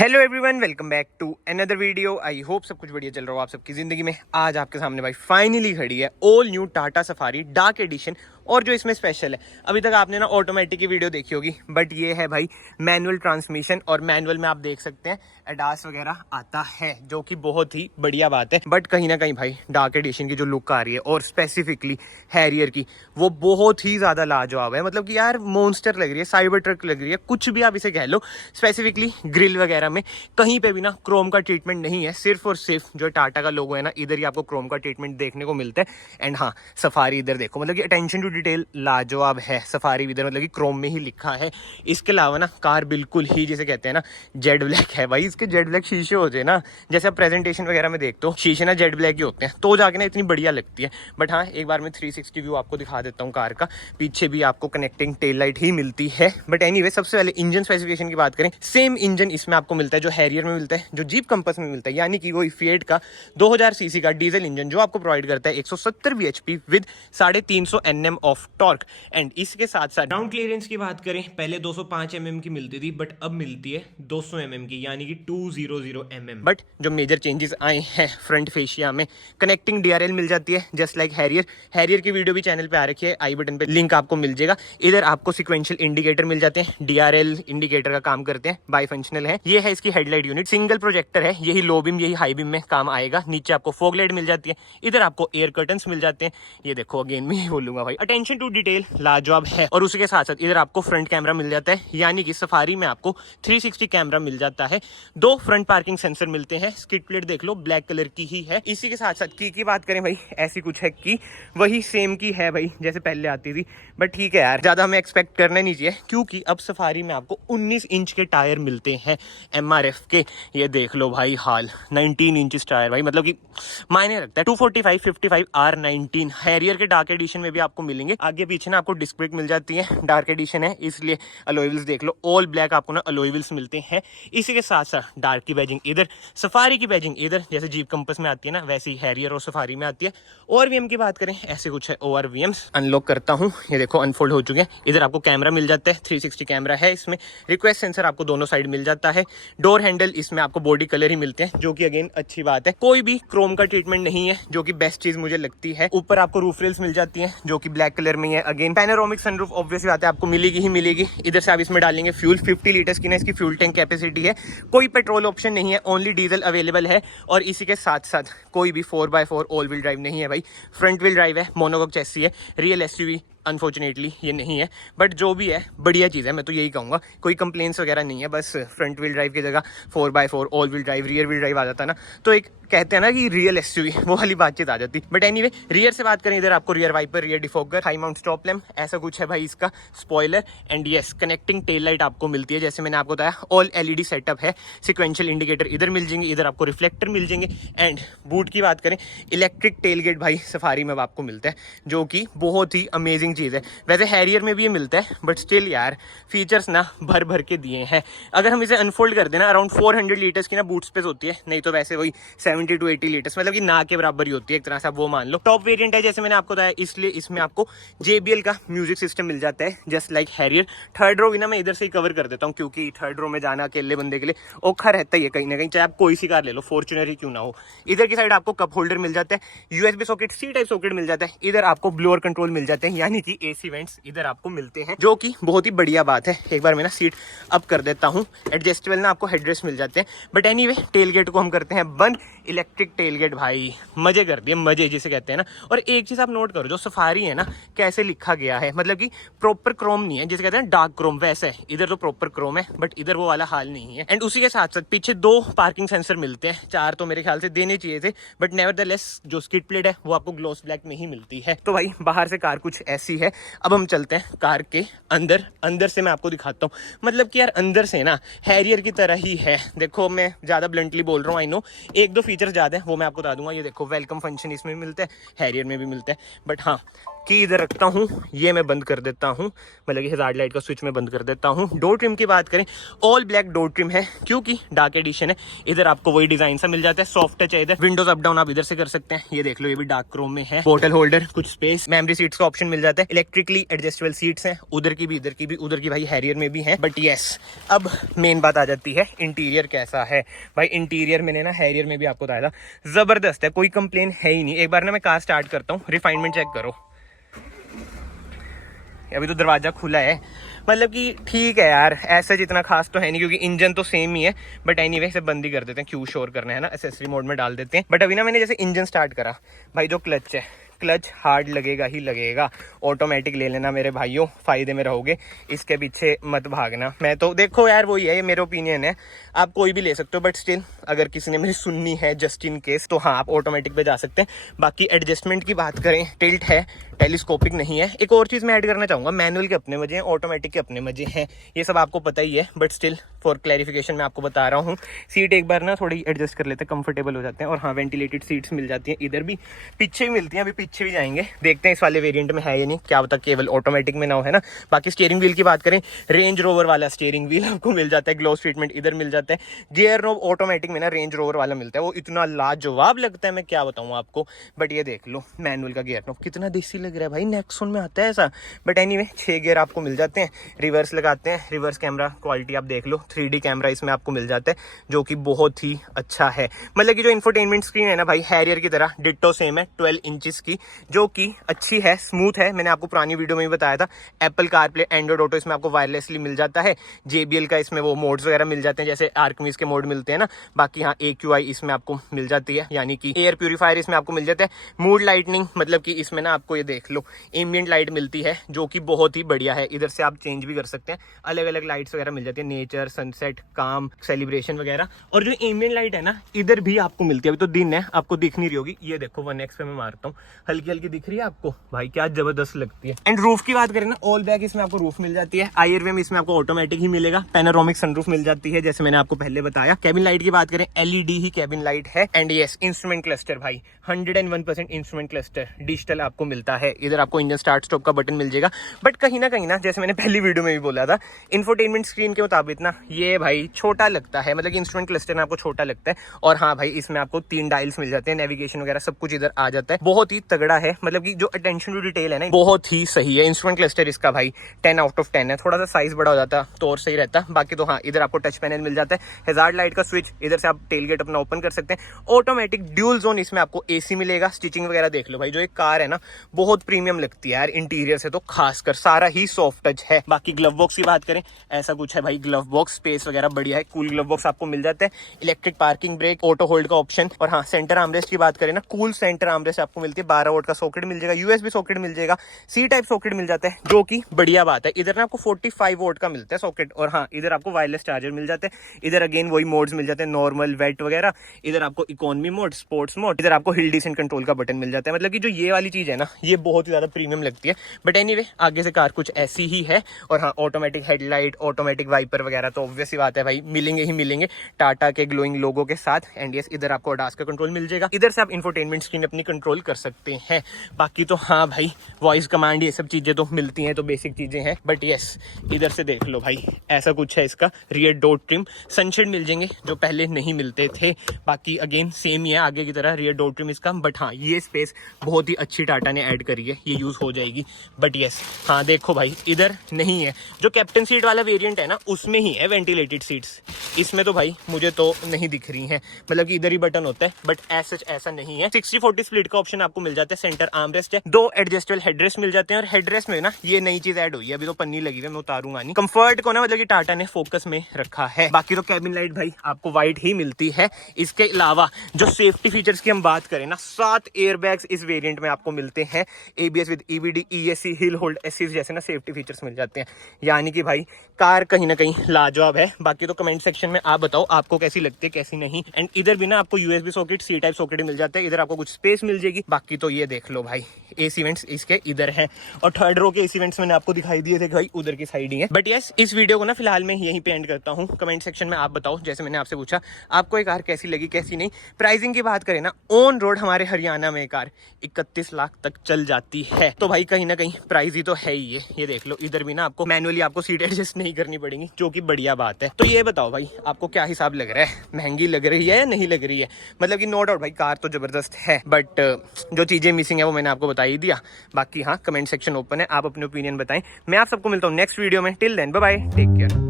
Hello everyone, welcome back to another video. I hope सब कुछ बढ़िया चल रहा हो आप सबकी ज़िंदगी में। आज आपके सामने भाई फाइनली खड़ी है all new Tata safari dark edition. और जो इसमें स्पेशल है, अभी तक आपने ना ऑटोमेटिक की वीडियो देखी होगी, बट ये है भाई मैनुअल ट्रांसमिशन। और मैनुअल में आप देख सकते हैं एडास वगैरह आता है, जो कि बहुत ही बढ़िया बात है। बट कहीं ना कहीं भाई डार्क एडिशन की जो लुक आ रही है और स्पेसिफिकली हैरियर की, वो बहुत ही ज़्यादा लाजवाब है। मतलब कि यार मॉन्स्टर लग रही है, साइबर ट्रक लग रही है, कुछ भी आप इसे कह लो। स्पेसिफिकली ग्रिल वगैरह में कहीं पे भी ना क्रोम का ट्रीटमेंट नहीं है, सिर्फ और सिर्फ जो टाटा का लोगो है ना, इधर ही आपको क्रोम का ट्रीटमेंट देखने को मिलता है। एंड हाँ, सफारी इधर देखो, मतलब कि अटेंशन टू डिटेल लाजवाब है। सफारी इधर मतलब कि क्रोम में ही लिखा है। इसके अलावा ना कार बिल्कुल ही जिसे कहते हैं ना जेड ब्लैक है भाई। इसके जेड ब्लैक शीशे होते हैं ना, जैसे आप प्रेजेंटेशन वगैरह में देखते हो शीशे ना जेड ब्लैक ही होते हैं, तो जाके ना इतनी बढ़िया लगती है। बट हाँ, एक बार मैं 360 व्यू आपको दिखा देता हूँ कार का। पीछे भी आपको कनेक्टिंग टेल लाइट ही मिलती है। बट एनीवे, सबसे पहले इंजन स्पेसिफिकेशन की बात करें, सेम इंजन इसमें आपको मिलता है जो हैरियर में मिलता है, जो जीप कंपस में मिलता है, यानी कि वो फिएट का 2000 सीसी का डीजल इंजन जो आपको प्रोवाइड करता है 170 bhp with 350 Nm of torque. And इसके साथ साथ ग्राउंड क्लियरेंस की बात करें, पहले 205 mm की मिलती थी, बट अब मिलती है 200 mm की, यानी कि 200 mm। बट जो मेजर चेंजेस आए हैं फ्रंट फेशिया में, कनेक्टिंग DRL मिल जाती है जस्ट लाइक हैरियर। हैरियर की वीडियो भी चैनल पे आ रखी है, आई बटन पे लिंक आपको मिल जाएगा। इधर आपको सिक्वेंशियल इंडिकेटर मिल जाते हैं, DRL इंडिकेटर का काम करते हैं, बाई फंक्शनल है। ये है इसकी हेडलाइट यूनिट, सिंगल प्रोजेक्टर है, यही लो बीम यही हाई बीम में काम आएगा। नीचे आपको फॉग लाइट मिल जाती है, इधर आपको एयर कर्टन्स मिल जाते हैं। ये देखो, अगेन मैं बोलूंगा भाई, अटेंशन टू डिटेल लाजवाब है। और उसके साथ साथ इधर आपको फ्रंट कैमरा मिल जाता है, यानी कि सफारी में आपको 360 कैमरा मिल जाता है। 2 फ्रंट पार्किंग सेंसर मिलते हैं। स्किड प्लेट देख लो, ब्लैक कलर की ही है। इसी के साथ साथ की बात करें भाई, ऐसी कुछ है की वही सेम की है भाई जैसे पहले आती थी। बट ठीक है यार, ज्यादा हमें एक्सपेक्ट करना नहीं चाहिए, क्योंकि अब सफारी में आपको 19 इंच के टायर मिलते हैं MRF के। ये देख लो भाई हाल, 19 इंच टायर भाई, मतलब कि मायने रखता है। 245 55 R19 हैरियर के डार्क एडिशन में भी आपको मिलेंगे। आगे पीछे ना आपको डिस्क ब्रेक मिल जाती है, डार्क एडिशन है इसलिए। अलॉय व्हील्स देख लो, ऑल ब्लैक आपको ना अलॉय व्हील्स मिलते हैं। इसी के साथ साथ डार्क की बैजिंग इधर, सफारी की बैजिंग इधर, जैसे जीप कंपस में आती है ना, वैसे ही हैरियर और सफारी में आती है। ORVM की बात करें, ऐसे कुछ है ORVM। अनलॉक करता हूँ, ये देखो अनफोल्ड हो चुके हैं। इधर आपको कैमरा मिल जाता है, 360 कैमरा है इसमें। रिक्वेस्ट सेंसर आपको दोनों साइड मिल जाता है। डोर हैंडल इसमें आपको बॉडी कलर ही मिलते हैं, जो कि अगेन अच्छी बात है। कोई भी क्रोम का ट्रीटमेंट नहीं है, जो कि बेस्ट चीज मुझे लगती है। ऊपर आपको रूफ रेल्स मिल जाती हैं, जो कि ब्लैक कलर में है। अगेन पैनोरामिक सनरूफ ऑब्वियस बात है, आपको मिलेगी ही मिलेगी। इधर से आप इसमें डालेंगे फ्यूल, 50 लीटर्स की ना इसकी फ्यूल टैंक कैपेसिटी है। कोई पेट्रोल ऑप्शन नहीं है, ओनली डीजल अवेलेबल है। और इसी के साथ साथ कोई भी 4x4 ऑल व्हील ड्राइव नहीं है भाई, फ्रंट व्हील ड्राइव है, मोनोकॉक चैसी है। रियल SUV अनफॉर्चुनेटली ये नहीं है, बट जो भी है बढ़िया चीज़ है, मैं तो यही कहूँगा। कोई कंप्लेंट्स वगैरह नहीं है, बस फ्रंट व्हील ड्राइव की जगह 4x4 all wheel drive, rear wheel drive आ जाता ना, तो एक कहते हैं ना कि रियल SUV, वो वाली बातचीत आ जाती। बट एनीवे, रियर से बात करें, इधर आपको rear wiper, rear defogger, high mount stop lamp, ऐसा कुछ है भाई इसका। Spoiler and yes, connecting tail light आपको मिलती है, जैसे मैंने आपको बताया ऑल LED सेटअप है। सिक्वेंशियल इंडिकेटर इधर मिल जाएंगे, इधर आपको रिफ्लेक्टर मिल जाएंगे। एंड बूट की बात करें, इलेक्ट्रिक टेल गेट भाई सफारी में आपको मिलता है, जो कि बहुत ही अमेजिंग चीज़ है। वैसे हैरियर में भी ये मिलता है, बट स्टिल यार फीचर्स ना भर भर के दिए हैं। अगर हम इसे अनफोल्ड कर देना, अराउंड 400 लीटर्स की ना बूट स्पेस होती है, नहीं तो वैसे वही 70 to 80 लीटर्स, मतलब कि ना के बराबर ही होती है एक तरह से, आप वो मान लो। टॉप वेरिएंट है जैसे मैंने आपको बताया, इसलिए इसमें आपको JBL का म्यूजिक सिस्टम मिल जाता है, just like Harrier. Third row भी ना मैं इधर से ही कवर कर देता हूँ, क्योंकि थर्ड रो में जाना अकेले बंदे के लिए औखा रहता ही है कहीं ना कहीं, चाहे आप कोई सी कार ले लो, फॉर्च्यूनर ही क्यों ना हो। इधर की साइड आपको कप होल्डर मिल जाता है, USB socket, C type socket मिल जाता है। इधर आपको ब्लोअर कंट्रोल मिल जाते हैं, यानी कि AC वेंट्स इधर आपको मिलते हैं, जो कि बहुत ही बढ़िया बात है। एक बार मैं ना सीट अप कर देता हूँ, एडजस्टेबल ना आपको हेडरेस्ट मिल जाते हैं। बट एनीवे, टेल गेट को हम करते हैं बंद। इलेक्ट्रिक टेल गेट भाई मजे कर दिए, मजे जिसे कहते हैं ना। और एक चीज आप नोट करो, जो सफारी है ना कैसे लिखा गया है, मतलब कि प्रॉपर क्रोम नहीं है, जिसे कहते हैं डार्क क्रोम, वैसे है। इधर तो प्रॉपर क्रोम है, बट इधर वो वाला हाल नहीं है। एंड उसी के साथ साथ पीछे 2 पार्किंग सेंसर मिलते हैं, 4 तो मेरे ख्याल से देने चाहिए थे, बट नेवरदलेस जो स्किड प्लेट है वो आपको ग्लॉस ब्लैक में ही मिलती है। तो भाई बाहर से कार कुछ ऐसी है। अब हम चलते हैं कार के अंदर। अंदर से मैं आपको दिखाता हूँ, मतलब कि यार अंदर से ना हैरियर की तरह ही है। देखो, मैं ज्यादा ब्लंटली बोल रहा हूँ, आई नो, 1-2 फीचर ज्यादा है, वो मैं आपको बता दूंगा। ये देखो, वेलकम फंक्शन इसमें भी मिलता है, हैरियर में भी मिलता है। बट हाँ, की इधर रखता हूँ, ये मैं बंद कर देता हूँ, मतलब कि हज़ार्ड लाइट का स्विच मैं बंद कर देता हूँ। डोर ट्रिम की बात करें, ऑल ब्लैक डोर ट्रिम है क्योंकि डार्क एडिशन है। इधर आपको वही डिजाइन सा मिल जाता है, सॉफ्ट टच है। इधर विंडोज अप डाउन आप इधर से कर सकते हैं, ये देख लो, ये भी डार्क क्रोम में है। बोतल होल्डर, कुछ स्पेस, मेमोरी सीट्स का ऑप्शन मिल जाता है। इलेक्ट्रिकली एडजस्टेबल सीट्स हैं, उधर की भी, इधर की भी, उधर की भाई हैरियर में भी है। बट यस, अब मेन बात आ जाती है इंटीरियर कैसा है। भाई इंटीरियर मैंने ना हैरियर में भी आपको बताया था, जबरदस्त है, कोई कंप्लेन है ही नहीं। एक बार ना मैं कार स्टार्ट करता हूँ, रिफाइनमेंट चेक करो। अभी तो दरवाजा खुला है, मतलब कि ठीक है यार, ऐसा जितना खास तो है नहीं क्योंकि इंजन तो सेम ही है। बट एनीवे इसे बंद ही कर देते हैं, क्यों शोर करना है ना, एसेसरी मोड में डाल देते हैं। बट अभी ना मैंने जैसे इंजन स्टार्ट करा भाई, जो क्लच है, क्लच हार्ड लगेगा ही लगेगा। ऑटोमेटिक ले लेना मेरे भाइयों, फायदे में रहोगे, इसके पीछे मत भागना। मैं तो देखो यार, वही है, ये मेरा ओपिनियन है, आप कोई भी ले सकते हो। बट स्टिल अगर किसी ने मेरी सुननी है जस्ट इन केस, तो हाँ, आप ऑटोमेटिक पे जा सकते हैं। बाकी एडजस्टमेंट की बात करें, टिल्ट है, टेलीस्कोपिक नहीं है। एक और चीज़ मैं ऐड करना चाहूँगा, मैनुअल के अपने मजे हैं, ऑटोमेटिक के अपने मजे हैं, ये सब आपको पता ही है। बट स्टिल फॉर क्लैरिफिकेशन मैं आपको बता रहा हूँ। सीट एक बार ना थोड़ी एडजस्ट कर लेते हैं, कंफर्टेबल हो जाते हैं। और हाँ, वेंटिलेटेड सीट्स मिल जाती हैं, इधर भी, पीछे भी मिलती हैं। अभी पीछे भी जाएंगे, देखते हैं इस वाले वेरिएंट में है या नहीं, क्या पता केवल ऑटोमेटिक में ना हो, है ना। बाकी स्टीयरिंग व्हील की बात करें, रेंज रोवर वाला स्टीयरिंग व्हील आपको मिल जाता है, ग्लोस ट्रीटमेंट इधर मिल जाता है। गियर नॉब ऑटोमेटिक में ना रेंज रोवर वाला मिलता है, वो इतना लाजवाब लगता है, मैं क्या बताऊँ आपको। बट ये देख लो, मैनुअल का गियर नॉब कितना देसी लग रहा है भाई, नेक्सॉन में आता है ऐसा। बट एनीवे 6 गियर आपको मिल जाते हैं। रिवर्स लगाते हैं, रिवर्स कैमरा क्वालिटी आप देख लो, 3D कैमरा इसमें आपको मिल जाता है, जो कि बहुत ही अच्छा है। मतलब कि जो इंफोटेनमेंट स्क्रीन है ना भाई, हैरियर की तरह डिट्टो सेम है, 12 इंचेस की, जो कि अच्छी है, स्मूथ है। मैंने आपको पुरानी वीडियो में भी बताया था। एप्पल कारप्ले, एंड्रॉइड ऑटो इसमें आपको वायरलेसली मिल जाता है। JBL का इसमें वो मोड्स वगैरह मिल जाते हैं, जैसे आर्कमिस के मोड मिलते हैं ना। बाकी हाँ, AQI इसमें आपको मिल जाती है, यानी कि एयर प्यूरीफायर इसमें आपको मिल जाता है। मूड लाइटनिंग, मतलब कि इसमें ना आपको ये देख लो, एम्बिएंट लाइट मिलती है, जो कि बहुत ही बढ़िया है। इधर से आप चेंज भी कर सकते हैं, अलग अलग लाइट्स वगैरह मिल जाती है, नेचर, सनसेट, काम, सेलिब्रेशन वगैरह। और जो एम्बिएंट लाइट है ना, इधर भी आपको मिलती है। अभी तो दिन है, आपको दिख नहीं रही होगी, ये देखो 1x पे मैं मारता हूँ, हल्की हल्की दिख रही है आपको भाई, क्या जबरदस्त लगती है। एंड रूफ की बात करें ना, ऑल बैक इसमें आपको रूफ मिल जाती है। आईएरवे में इसमें आपको ऑटोमेटिक ही मिलेगा। पैनोरामिक सनरूफ मिल जाती है, जैसे मैंने आपको पहले बताया। कैबिन लाइट की बात करें, LED ही कैबिन लाइट है। एंड यस, इंस्ट्रूमेंट क्लस्टर भाई 101% इंस्ट्रूमेंट क्लस्टर डिजिटल आपको मिलता है। इधर आपको इंजन स्टार्ट स्टॉप का बटन मिल जाएगा। बट कहीं ना जैसे मैंने पहली वीडियो में भी बोला था, इंफोटेनमेंट स्क्रीन के मुताबिक ना ये भाई छोटा लगता है, मतलब कि इंस्ट्रूमेंट क्लस्टर में आपको छोटा लगता है। और हाँ भाई, इसमें आपको 3 डायल्स मिल जाते हैं, नेविगेशन वगैरह सब कुछ इधर आ जाता है। बहुत ही तगड़ा है, मतलब कि जो अटेंशन टू डिटेल है ना, बहुत ही सही है। इंस्ट्रूमेंट क्लस्टर इसका भाई 10 आउट ऑफ 10 है। थोड़ा सा साइज बड़ा हो जाता तो और सही रहता। बाकी तो हाँ, इधर आपको टच पैनल मिल जाता है, हज़ार्ड लाइट का स्विच, इधर से आप टेलगेट अपना ओपन कर सकते हैं। ऑटोमेटिक ड्यूल जोन, इसमें आपको AC मिलेगा। स्टिचिंग वगैरह देख लो भाई, जो एक कार है ना, बहुत प्रीमियम लगती है यार इंटीरियर से, तो खासकर सारा ही सॉफ्ट टच है। बाकी ग्लव बॉक्स की बात करें, ऐसा कुछ है भाई, ग्लव बॉक्स स्पेस वगैरह बढ़िया है। कूल ग्लव बॉक्स आपको मिल जाता है, electric parking brake, auto hold का ऑप्शन। और हाँ, सेंटर आर्मरेस्ट की बात करें ना, कूल सेंटर आर्मरेस्ट आपको मिलती है। 12 वोल्ट का सॉकेट मिल जाएगा, USB सॉकेट मिल जाएगा, C टाइप सॉकेट मिल जाता है, जो कि बढ़िया बात है। इधर ना आपको 45 वोल्ट का मिलता है सॉकेट। और हाँ, इधर आपको वायरलेस चार्जर मिल जाते हैं। इधर अगेन वही मोड्स मिल जाते हैं, नॉर्मल, वेट वगैरह। इधर आपको इकोनॉमी मोड, स्पोर्ट्स मोड, इधर आपको हिल डिसेंट कंट्रोल का बटन मिल जाता है। मतलब कि जो ये वाली चीज है ना, ये बहुत ही ज्यादा प्रीमियम लगती है। बट एनीवे, आगे से कार कुछ ऐसी ही है। और हाँ, ऑटोमेटिक हेडलाइट, ऑटोमेटिक वाइपर वगैरह तो ऑब्वियस ही बात है भाई, मिलेंगे ही मिलेंगे टाटा के ग्लोइंग लोगो के साथ। एंड यस, इधर आपको ADAS का कंट्रोल मिल जाएगा। इधर से आप इंफोटेनमेंट स्क्रीन अपनी कंट्रोल कर सकते हैं। बाकी तो हाँ भाई, वॉइस कमांड, ये सब चीजें तो मिलती हैं, तो बेसिक चीजें हैं। बट यस, इधर से देख लो भाई, ऐसा कुछ है इसका। रियर डोर ट्रिम, सनशेड मिल जाएंगे, जो पहले नहीं मिलते थे। बाकी अगेन सेम ही है आगे की तरह, रियर डोर ट्रिम इसका। बट हाँ, ये स्पेस बहुत ही अच्छी टाटा ने ऐड करी है, ये यूज हो जाएगी। बट यस, हाँ देखो भाई, इधर नहीं है। जो कैप्टन सीट वाला वेरिएंट है ना, उसमें ही है वेंटिलेटेड सीट्स। इसमें तो भाई मुझे तो नहीं दिख रही हैं, मतलब कि इधर ही बटन होता है। बट ऐसा नहीं है। 60-40 स्प्लिट का ऑप्शन आपको मिल जाता है। सेंटर आर्मरेस्ट है, 2 एडजस्टेबल हेडरेस्ट मिल जाते हैं। और हेडरेस्ट में ना ये नई चीज ऐड हुई है, अभी तो पन्नी लगी हुई है, मैं उतारूंगा नहीं। कंफर्ट को ना मतलब कि टाटा ने फोकस में रखा है। बाकी तो कैबिन लाइट भाई आपको वाइट ही मिलती है। इसके अलावा जो सेफ्टी फीचर्स की हम बात करें ना, 7 एयरबैग्स इस वेरिएंट में आपको मिलते हैं। ABS with EBD, ESC, hill hold assist जैसे ना सेफ्टी फीचर्स मिल जाते हैं। यानी कि भाई कार कहीं ना कहीं लाजवाब सुपर्ब है। बाकी तो कमेंट सेक्शन में आप बताओ आपको कैसी लगती है कैसी नहीं। एंड इधर भी ना आपको USB socket C type socket मिल जाता है, इधर आपको कुछ स्पेस मिल जाएगी। बाकी तो ये देख लो भाई एसी वेंट्स इसके इधर है और थर्ड रो के एसी वेंट्स मैंने आपको दिखाई दिए थे भाई उधर की साइड ही है। बट यस इस वीडियो को ना फिलहाल मैं यहीं पे एंड करता हूँ। कमेंट सेक्शन में आप बताओ जैसे मैंने आपसे पूछा आपको ये कार कैसी लगी कैसी नहीं। प्राइसिंग की बात करें ना ऑन रोड हमारे हरियाणा में कार 31 लाख तक चल जाती है, तो भाई कहीं ना कहीं प्राइस ही तो है ही ये देख लो इधर भी ना आपको मैनुअली आपको सीट एडजस्ट नहीं करनी पड़ेगी, जो कि बढ़िया बात है। तो ये बताओ भाई आपको क्या हिसाब लग रहा है, महंगी लग रही है या नहीं लग रही है? मतलब कि नो डाउट भाई कार तो जबरदस्त है, बट जो चीजें मिसिंग है वो मैंने आपको बता ही दिया। बाकी हाँ कमेंट सेक्शन ओपन है, आप अपने ओपिनियन बताएं। मैं आप सबको मिलता हूँ नेक्स्ट वीडियो में। Till then bye bye, take care.